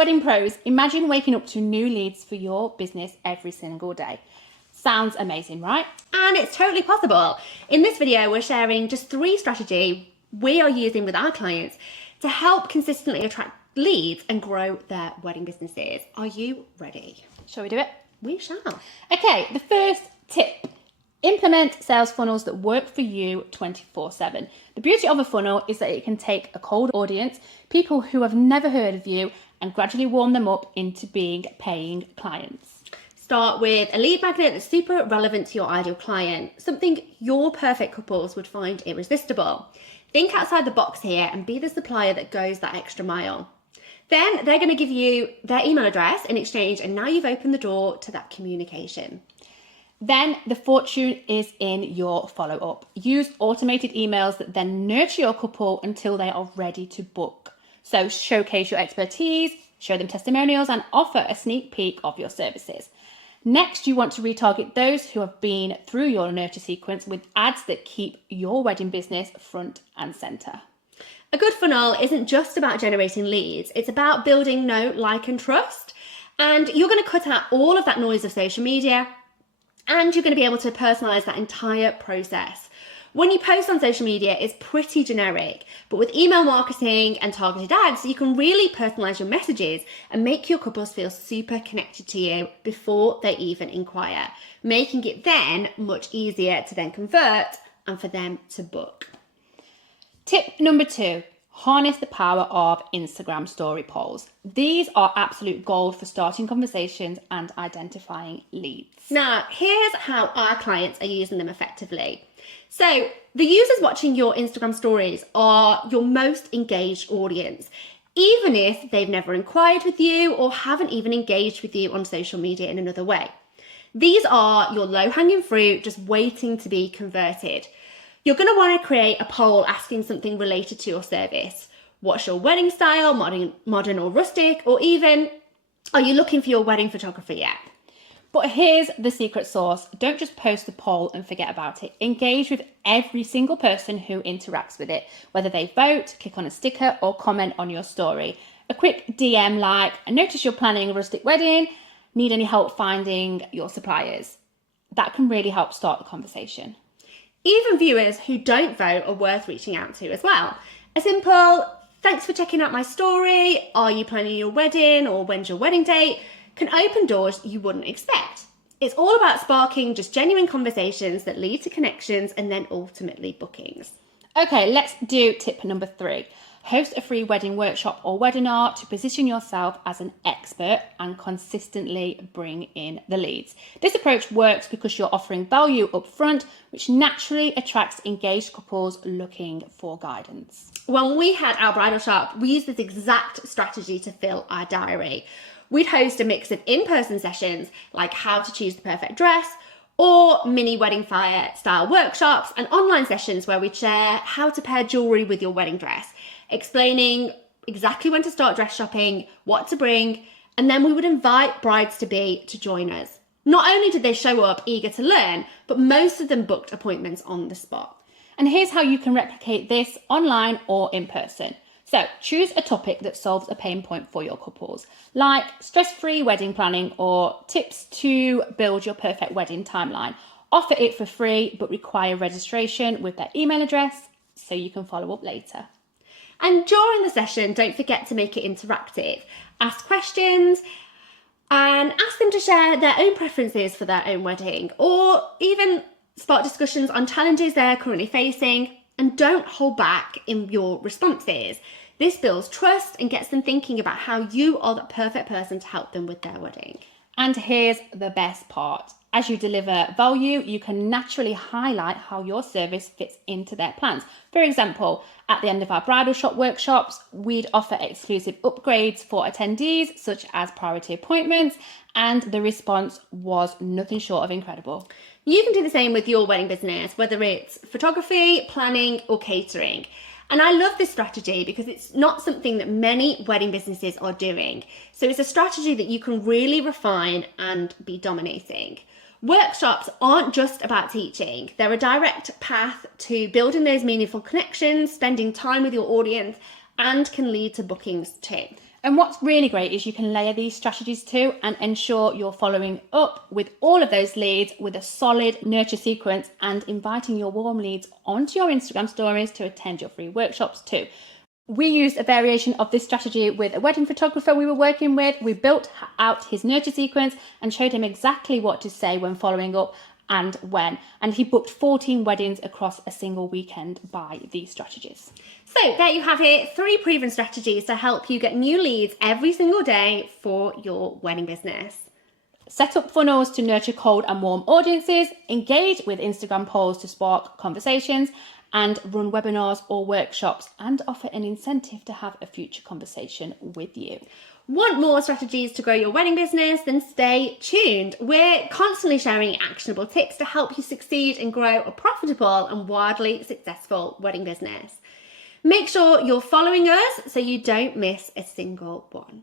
Wedding pros, imagine waking up to new leads for your business every single day. Sounds amazing, right? And it's totally possible. In this video, we're sharing just 3 strategies we are using with our clients to help consistently attract leads and grow their wedding businesses. Are you ready? Shall we do it? We shall. Okay, the first tip. Implement sales funnels that work for you 24/7. The beauty of a funnel is that it can take a cold audience, people who have never heard of you, and gradually warm them up into being paying clients. Start with a lead magnet that's super relevant to your ideal client, something your perfect couples would find irresistible. Think outside the box here and be the supplier that goes that extra mile. Then they're going to give you their email address in exchange, and now you've opened the door to that communication. Then the fortune is in your follow-up. Use automated emails that then nurture your couple until they are ready to book. So showcase your expertise, show them testimonials, and offer a sneak peek of your services. Next, you want to retarget those who have been through your nurture sequence with ads that keep your wedding business front and center. A good funnel isn't just about generating leads, it's about building know, like, and trust. And you're going to cut out all of that noise of social media, and you're going to be able to personalize that entire process. When you post on social media, it's pretty generic, but with email marketing and targeted ads, you can really personalize your messages and make your couples feel super connected to you before they even inquire, making it then much easier to then convert and for them to book. Tip number 2, harness the power of Instagram story polls. These are absolute gold for starting conversations and identifying leads. Now, here's how our clients are using them effectively. So the users watching your Instagram stories are your most engaged audience, even if they've never inquired with you or haven't even engaged with you on social media in another way. These are your low-hanging fruit just waiting to be converted. You're going to want to create a poll asking something related to your service. What's your wedding style, modern or rustic, or even, are you looking for your wedding photographer yet? But here's the secret sauce. Don't just post the poll and forget about it. Engage with every single person who interacts with it, whether they vote, click on a sticker, or comment on your story. A quick DM like, I notice you're planning a rustic wedding, need any help finding your suppliers? That can really help start the conversation. Even viewers who don't vote are worth reaching out to as well. A simple, thanks for checking out my story, are you planning your wedding, or when's your wedding date, can open doors you wouldn't expect. It's all about sparking just genuine conversations that lead to connections and then ultimately bookings. Okay, let's do tip number 3. Host a free wedding workshop or webinar to position yourself as an expert and consistently bring in the leads. This approach works because you're offering value up front, which naturally attracts engaged couples looking for guidance. When we had our bridal shop, we used this exact strategy to fill our diary. We'd host a mix of in-person sessions like how to choose the perfect dress, or mini wedding fire style workshops, and online sessions where we'd share how to pair jewelry with your wedding dress, explaining exactly when to start dress shopping, what to bring, and then we would invite brides-to-be to join us. Not only did they show up eager to learn, but most of them booked appointments on the spot. And here's how you can replicate this online or in person. So choose a topic that solves a pain point for your couples, like stress-free wedding planning or tips to build your perfect wedding timeline. Offer it for free, but require registration with their email address so you can follow up later. And during the session, don't forget to make it interactive. Ask questions and ask them to share their own preferences for their own wedding, or even spark discussions on challenges they're currently facing, and don't hold back in your responses. This builds trust and gets them thinking about how you are the perfect person to help them with their wedding. And here's the best part. As you deliver value, you can naturally highlight how your service fits into their plans. For example, at the end of our bridal shop workshops, we'd offer exclusive upgrades for attendees, such as priority appointments, and the response was nothing short of incredible. You can do the same with your wedding business, whether it's photography, planning, or catering. And I love this strategy because it's not something that many wedding businesses are doing. So it's a strategy that you can really refine and be dominating. Workshops aren't just about teaching. They're a direct path to building those meaningful connections, spending time with your audience, and can lead to bookings too. And what's really great is you can layer these strategies too and ensure you're following up with all of those leads with a solid nurture sequence and inviting your warm leads onto your Instagram stories to attend your free workshops too. We used a variation of this strategy with a wedding photographer we were working with. We built out his nurture sequence and showed him exactly what to say when following up and when. And he booked 14 weddings across a single weekend by these strategies. So there you have it, 3 proven strategies to help you get new leads every single day for your wedding business. Set up funnels to nurture cold and warm audiences, engage with Instagram polls to spark conversations, and run webinars or workshops and offer an incentive to have a future conversation with you. Want more strategies to grow your wedding business? Then stay tuned. We're constantly sharing actionable tips to help you succeed and grow a profitable and wildly successful wedding business. Make sure you're following us so you don't miss a single one.